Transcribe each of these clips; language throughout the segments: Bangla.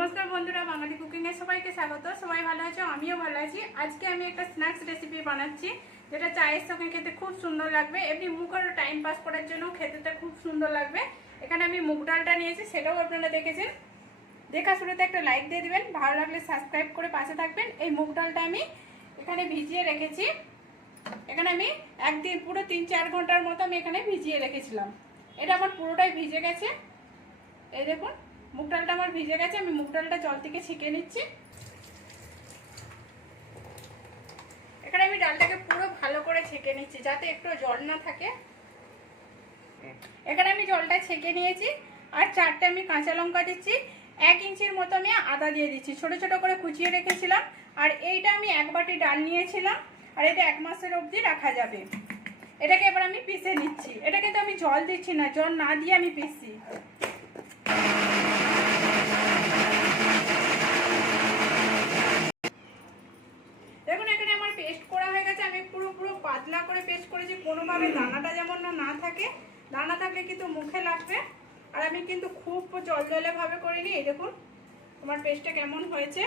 বন্ধুরা, বাঙালি কুকিংয়ে সবাইকে স্বাগত। সবাই ভালো আছো? আমিও ভালো আছি। আজকে আমি একটা স্ন্যাক্স রেসিপি বানাচ্ছি, যেটা চায়ের সঙ্গে খেতে খুব সুন্দর লাগবে। এমনি মুখ আরও টাইম পাস করার জন্য খেতে খুব সুন্দর লাগবে। এখানে আমি মুগ ডালটা নিয়েছি, সেটাও আপনারা দেখেছেন। দেখা শুরুতে একটা লাইক দিয়ে দিবেন। ভালো লাগলে সাবস্ক্রাইব করে পাশে থাকবেন। এই মুগ ডালটা আমি এখানে ভিজিয়ে রেখেছি। এখানে আমি একদিন পুরো তিন চার ঘণ্টার মতো আমি এখানে ভিজিয়ে রেখেছিলাম। এটা আমার পুরোটাই ভিজে গেছে। এই দেখুন মুগ ডালটা আমার ভিজে গেছে, আমি মুগ ডালটা জল থেকে ছেঁকে নিচ্ছি। এখানে আমি ডালটাকে পুরো ভালো করে ছেঁকে নিচ্ছি, যাতে একটু জল না থাকে। এখানে আমি জলটা ছেঁকে নিয়েছি, আর চারটে আমি কাঁচা লঙ্কা দিচ্ছি, এক ইঞ্চির মতো আমি আদা দিয়ে দিচ্ছি। ছোট ছোট করে কুচিয়ে রেখেছিলাম, আর এইটা আমি এক বাটি ডাল নিয়েছিলাম, আর এটা এক মাসের অবধি রাখা যাবে। এটাকে এবার আমি পিষে নিচ্ছি। এটা কিন্তু আমি জল দিচ্ছি না, জল না দিয়ে আমি পিসছি দেখুন এখানে আমার পেস্ট করা হয়ে গেছে আমি পুরো পুরো পাতলা করে পেস্ট করেছি কোনোভাবে দানাটা যেমন না না থাকে দানা থাকলে কিন্তু মুখে লাগবে। আর আমি কিন্তু খুব জল জলে ভাবে করিনি, এই দেখুন আমার পেস্টটা কেমন হয়েছে।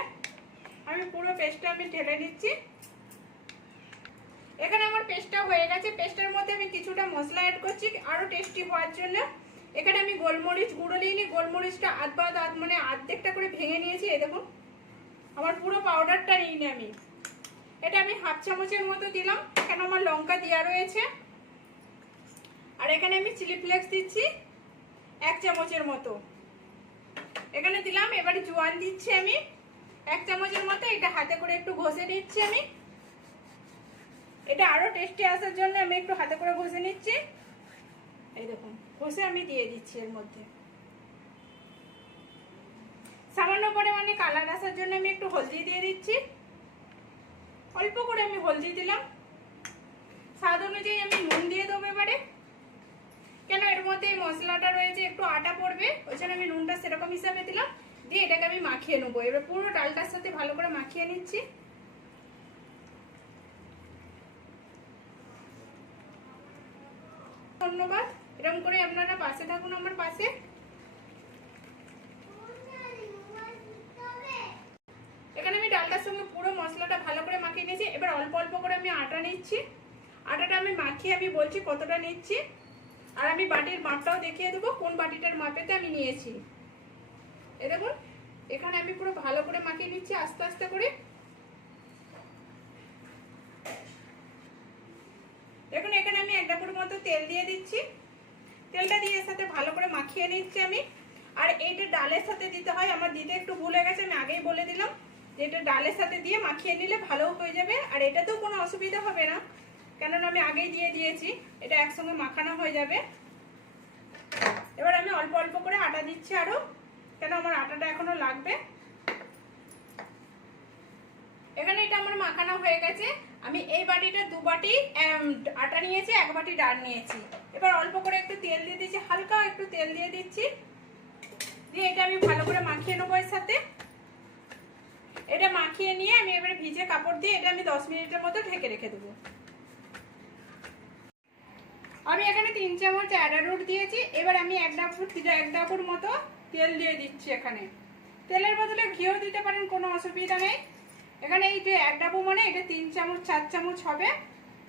আমি পুরো পেস্টটা আমি ঢেলে নিচ্ছি। এখানে আমার পেস্টটা হয়ে গেছে। পেস্টের মধ্যে আমি কিছুটা মশলা অ্যাড করছি আরও টেস্টি হওয়ার জন্য। এখানে আমি গোলমরিচ গুঁড়ো নিইনি গোলমরিচটা আধ আধ মানে আর্ধেকটা করে ভেঙে নিয়েছি, এই দেখুন। আমার পুরো পাউডারটা নিইনি আমি। এটা আমি হাফ চামচের মতো দিলাম। কেন আমার লঙ্কা দেওয়া রয়েছে। আর এখানে আমি চিলি ফ্লেক্স দিচ্ছি, এক চামচের মতো। এখানে দিলাম, এবারে জোয়ান দিচ্ছি আমি, এক চামচের মতো, এটা হাতে করে একটু ঘষে নিচ্ছি আমি। এটা আরও টেস্টি আসার জন্য আমি একটু হাতে করে ঘষে নিচ্ছি। এই দেখুন, ঘষে আমি দিয়ে দিচ্ছি এর মধ্যে। সামান্য পরিমাণে কালার আসার জন্য আমি একটু হলদি দিয়ে দিচ্ছি। অল্প করে আমি হলদি দিলাম। স্বাদ অনুযায়ী আমি নুন দিয়ে দেবো এবারে। এর মধ্যে মশলাটা রয়েছে, একটু আটা পড়বে, ওই জন্য আমি নুনটা সেরকম হিসাবে দিলাম। দিয়ে এটাকে আমি মাখিয়ে নেব। এবার পুরো ডালটার সাথে ভালো করে মাখিয়ে নিচ্ছি। ধন্যবাদ। এরকম করে আপনারা পাশে থাকুন আমার পাশে। এখানে আমি ডালটার সঙ্গে পুরো মশলাটা ভালো করে মাখিয়ে নিয়েছি। এবার অল্প অল্প করে আমি আটা নিচ্ছি। আটাটা আমি মাখিয়ে আমি বলছি কতটা নিচ্ছি। আর আমি বাটির মাপটাও দেখিয়ে দেবো, কোন বাটিটার মাপেতে আমি নিয়েছি। এ দেখুন, এখানে আমি পুরো ভালো করে মাখিয়ে নিচ্ছি, আস্তে আস্তে করে। দেখুন, এখানে আমি এক ডাবুর মতো তেল দিয়ে দিচ্ছি। তেলটা দিয়ে সাথে ভালো করে মাখিয়ে নিচ্ছি আমি। আর এইটা ডালের সাথে দিতে হয়, আমার দিতে একটু ভুলে গেছে, আমি আগেই বলে দিলাম। যে এটা ডালের সাথে দিয়ে মাখিয়ে নিলে ভালো হয়ে যাবে, আর এটাতেও কোনো অসুবিধা হবে না। কেননা আমি আগেই দিয়ে দিয়েছি, এটা একসঙ্গে মাখানো হয়ে যাবে। এবার আমি অল্প অল্প করে আটা দিচ্ছি আরও কেন আমার আটাটা এখনও লাগবে। এখানে এটা আমার মাখানো হয়ে গেছে। আমি এই বাটিটা দু বাটি আটা নিয়েছি, এক বাটি ডাল নিয়েছি। এবার অল্প করে একটু তেল দিয়ে দিচ্ছি, হালকা একটু তেল দিয়ে দিচ্ছি। দিয়ে এটা আমি ভালো করে মাখিয়ে নেব এর সাথে। এটা মাখিয়ে নিয়ে আমি এবারে ভিজে কাপড় দিয়ে এটা আমি দশ মিনিটের মতো ঢেকে রেখে দেবো। আমি এখানে তিন চামচ অ্যাডারুট দিয়েছি। এবার আমি এক ডাবুর এক ডাবুর মতো তেল দিয়ে দিচ্ছি এখানে। তেলের বদলে ঘিও দিতে পারেন, কোনো অসুবিধা নেই। এখানে এই যে এক ডাবু মানে এটা তিন চামচ, চার চামচ হবে।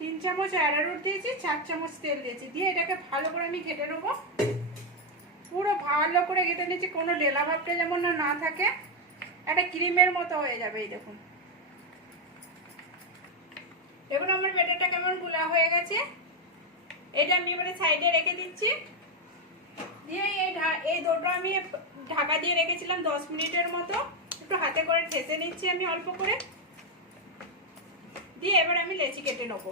তিন চামচ অ্যাডারুট দিয়েছি, চার চামচ তেল দিয়েছি। দিয়ে এটাকে ভালো করে আমি ঘেটে নেব। পুরো ভালো করে ঘেটে নিচ্ছি, কোনো ডেলা ভাবটা যেমন না না থাকে। একটা ক্রিমের মতো হয়ে যাবে, এই দেখুন। দেখুন আমার বেটারটা কেমনগুলা হয়ে গেছে। এটা আমি এবারে সাইডে রেখে দিচ্ছি। দিয়ে এই এই দুটো আমি ঢাকা দিয়ে রেখেছিলাম দশ মিনিটের মতো। একটু হাতে করে ঠেসে নিচ্ছি আমি অল্প করে। দিয়ে এবার আমি লেচি কেটে নেব।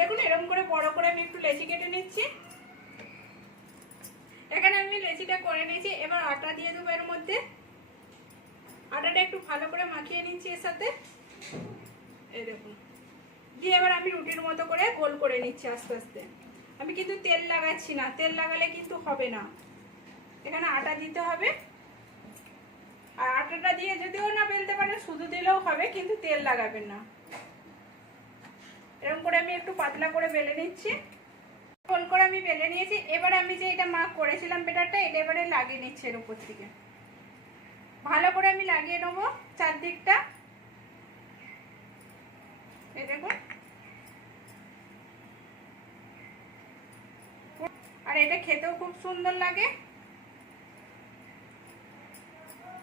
দেখুন, এরকম করে বড় করে আমি একটু লেচি কেটে নিচ্ছি। এখানে আমি লেচিটা করে নিয়েছি। এবার আটা দিয়ে দেবো এর মধ্যে। আটাটা একটু ভালো করে মাখিয়ে নিচ্ছি এর সাথে। দিয়ে এবার আমি রুটির মতো করে গোল করে নিচ্ছি আস্তে আস্তে। আমি কিন্তু তেল লাগাচ্ছি না, তেল লাগালে কিন্তু হবে না। এখানে আটা দিতে হবে। আর আটাটা দিয়ে যদিও না বেলতে পারেন শুধু দিলেও হবে, কিন্তু তেল লাগাবেন না। এরকম করে আমি একটু পাতলা করে বেলে নিচ্ছি। গোল করে আমি বেলে নিয়েছি। এবার আমি যে এটা মাখ করেছিলাম বেটারটা, এটা এবারে লাগিয়ে নিচ্ছি এর উপর থেকে। ভালো করে আমি লাগিয়ে নেব চারদিকটা। দেখুন। আর এটা খেতেও খুব সুন্দর লাগে।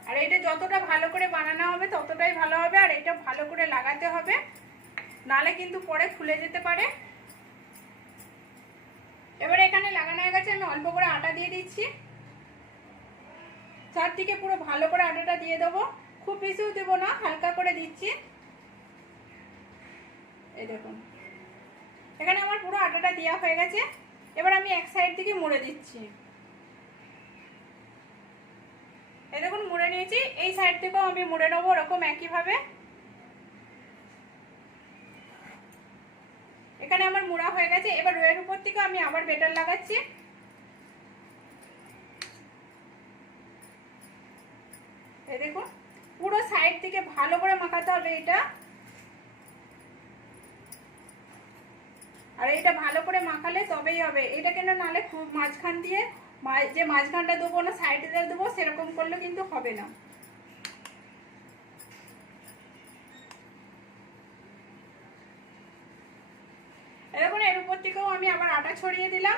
আর এটা যতটা ভালো করে বানানো হবে, ততটাই ভালো হবে, আর এটা ভালো করে লাগাতে হবে। নালে কিন্তু পরে খুলে যেতে পারে। এবারে এখানে লাগানো হয়ে গেছে, আমি অল্প করে আটা দিয়ে দিচ্ছি। চারদিকে পুরো ভালো করে আটাটা দিয়ে দেবো। খুব বেশিও দেবো না, হালকা করে দিচ্ছি। এই দেখুন। এখানে আমার পুরো আটাটা দেওয়া হয়ে গেছে। এবার আমি এক সাইড থেকে মুড়ে দিচ্ছি। এই দেখুন, মুড়ে নিয়েছি। এই সাইড থেকেও আমি মুড়ে নেব ওরকম একইভাবে। এখানে আমার মুড়া হয়ে গেছে। এবার রোয়ের উপর থেকে আমি আবার বেটার লাগাচ্ছি। এই দেখুন, পুরো সাইড থেকে ভালো করে মাখাতে হবে এটা। আর এটা ভালো করে মাখালে তবেই হবে। এটা কেন নালে খুব মাঝখান দিয়ে যে মাঝখানটা দেবো না সাইডে দেবো, সেরকম করলে কিন্তু হবে না। এরকম এর উপর থেকেও আমি আবার আটা ছড়িয়ে দিলাম।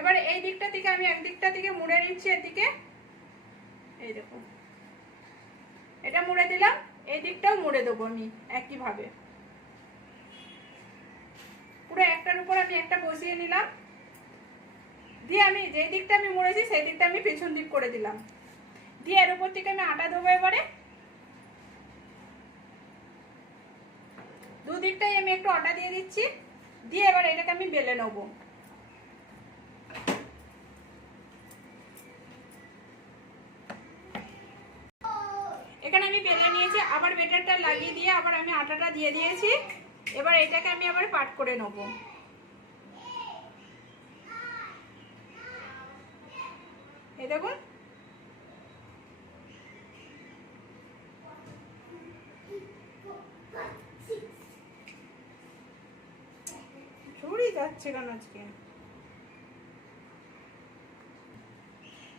এবার এই দিকটা থেকে আমি একদিকটা থেকে মুড়ে নিচ্ছি, এদিকে। এই দেখুন। এটা মুড়ে দিলাম, এই দিকটাও মুড়ে দেবো আমি একইভাবে। পুরো একটার উপর আমি একটা বসিয়ে নিলাম। দিয়ে আমি যেই দিকটা আমি মুড়েছি, সেই দিকটা আমি পেছন দিক করে দিলাম। দিয়ে এর উপর থেকে আমি আটা দেবো এবারে। দুদিকটাই আমি একটু আটা দিয়ে দিচ্ছি। দিয়ে এবার এটাকে আমি বেলে নেব। এখানে আমি বেলে নিয়েছি, আবার বেটারটা লাগিয়ে দিয়ে আবার আমি আটাটা দিয়ে দিয়েছি। এবার এটাকে আমি আবার পাট করে নেব। এই দেখুন। ছুরি যাচ্ছে কেন আজকে?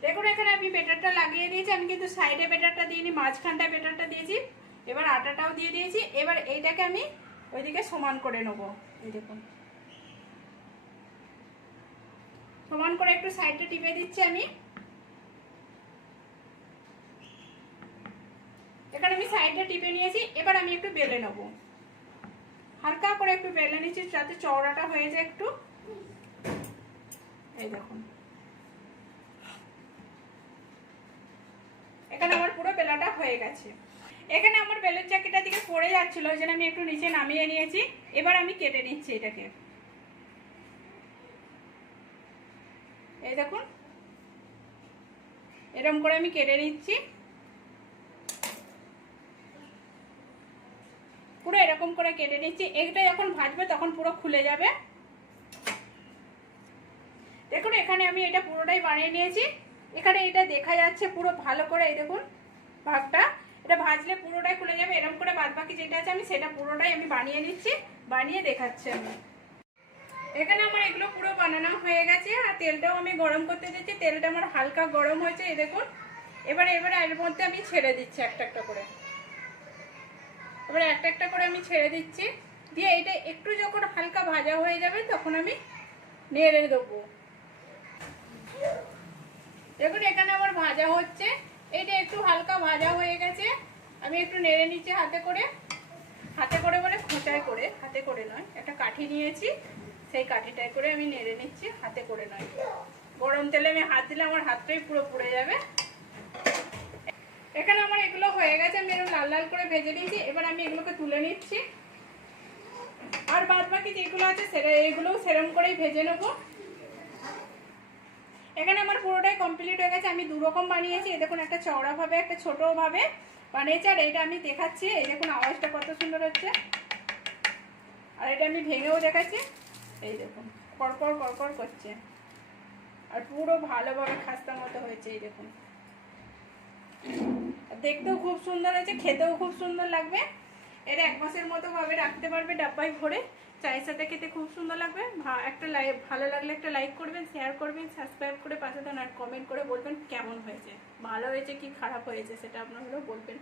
দেখুন, এখানে আমি বেটারটা লাগিয়ে দিয়েছি। আমি কিন্তু সাইডে বেটারটা দিইনি, মাঝখানটায় বেটারটা দিয়েছি। এবার আটাটাও দিয়ে দিয়েছি। এবার এইটাকে আমি ওইদিকে সমান করে নেব, এই দেখুন। সমান করে একটু সাইডটা টিপে দিচ্ছি আমি। এখানে আমি সাইডটা টিপে নিয়েছি, এবার আমি একটু বেলে নেব। হালকা করে একটু বেলে নিচ্ছি যাতে চওড়াটা হয়ে যায় একটু। এই দেখুন। এখানে আমার পুরো বেলাটা হয়ে গেছে। এখানে আমার বেলের চাকিটা দিকে পড়ে যাচ্ছিল, ওই জন্য আমি একটু নিচে নামিয়ে নিয়েছি। এবার আমি কেটে নিচ্ছি এটাকে। এই দেখুন। এরকম করে আমি কেটে নিচ্ছি। পুরো এরকম করে কেটে নিচ্ছি। এইটা যখন ভাজবে তখন পুরো খুলে যাবে। দেখুন, এখানে আমি এটা পুরোটাই বানিয়ে নিয়েছি। এখানে এটা দেখা যাচ্ছে পুরো ভালো করে, এই দেখুন, ভাগটা। এটা ভাজলে পুরোটাই খুলে যাবে এরকম করে বাদ বাকি যেটা আছে আমি সেটা পুরোটাই আমি বানিয়ে নিচ্ছি বানিয়ে দেখাচ্ছি আমি। এখানে আমার এগুলো পুরো বানানো হয়ে গেছে আর তেলটাও আমি গরম করতে দিচ্ছি, তেলটা আমার হালকা গরম হয়েছে, এই দেখুন। এবার, এবারে এর মধ্যে আমি ছেড়ে দিচ্ছি একটা একটা করে। এবারে একটা একটা করে আমি ছেড়ে দিচ্ছি, দিয়ে এটা একটু যখন হালকা ভাজা হয়ে যাবে তখন আমি নেড়ে দেবো। দেখুন, এখানে আমার ভাজা হচ্ছে। এটা একটু হালকা ভাজা হয়ে গেছে। আমি একটু নেড়ে নিচ্ছি হাতে করে। হাতে করে বলে খোঁচায় করে, হাতে করে নয়, একটা কাঠি নিয়েছি। সেই কাঠিটায় করে আমি নেড়ে নিচ্ছি, হাতে করে নয়। গরম তেলে আমি হাত দিলে আমার হাতটাই পুরো পুড়ে যাবে। এখানে আমার এগুলো হয়ে গেছে, আমি এরকম লাল লাল করে ভেজে নিয়েছি। এবার আমি এগুলোকে তুলে নিচ্ছি। আর বাদ বাকি যেগুলো আছে সেটা এগুলোও সেরম করেই ভেজে নেব। এখানে আমার পুরোটাই কমপ্লিট হয়ে গেছে। আমি দু রকম বানিয়েছি। এই দেখুন, একটা চওড়া ভাবে, একটা ছোট ভাবে বানিয়েছি। আর এটা আমি দেখাচ্ছি। এই দেখুন, আওয়াজটা কত সুন্দর হচ্ছে। আর এটা আমি ভেঙেও দেখাচ্ছি। এই দেখুন, কড়কড় কড়কড় করছে। আর পুরো ভালোভাবে খাস্তা মতো হয়েছে, এই দেখুন। দেখতেও খুব সুন্দর হয়েছে, খেতেও খুব সুন্দর লাগবে। এটা এক মাসের মতো ভাবে রাখতে পারবে, ডাব্বায় ভরে। চায়ের সাথে খেতে খুব সুন্দর লাগবে। একটা লাইক ভালো লাগলে একটা লাইক করবেন শেয়ার করবেন সাবস্ক্রাইব করে পাশে দেন আর কমেন্ট করে বলবেন কেমন হয়েছে, ভালো হয়েছে কি খারাপ হয়েছে সেটা আপনারা বলবেন।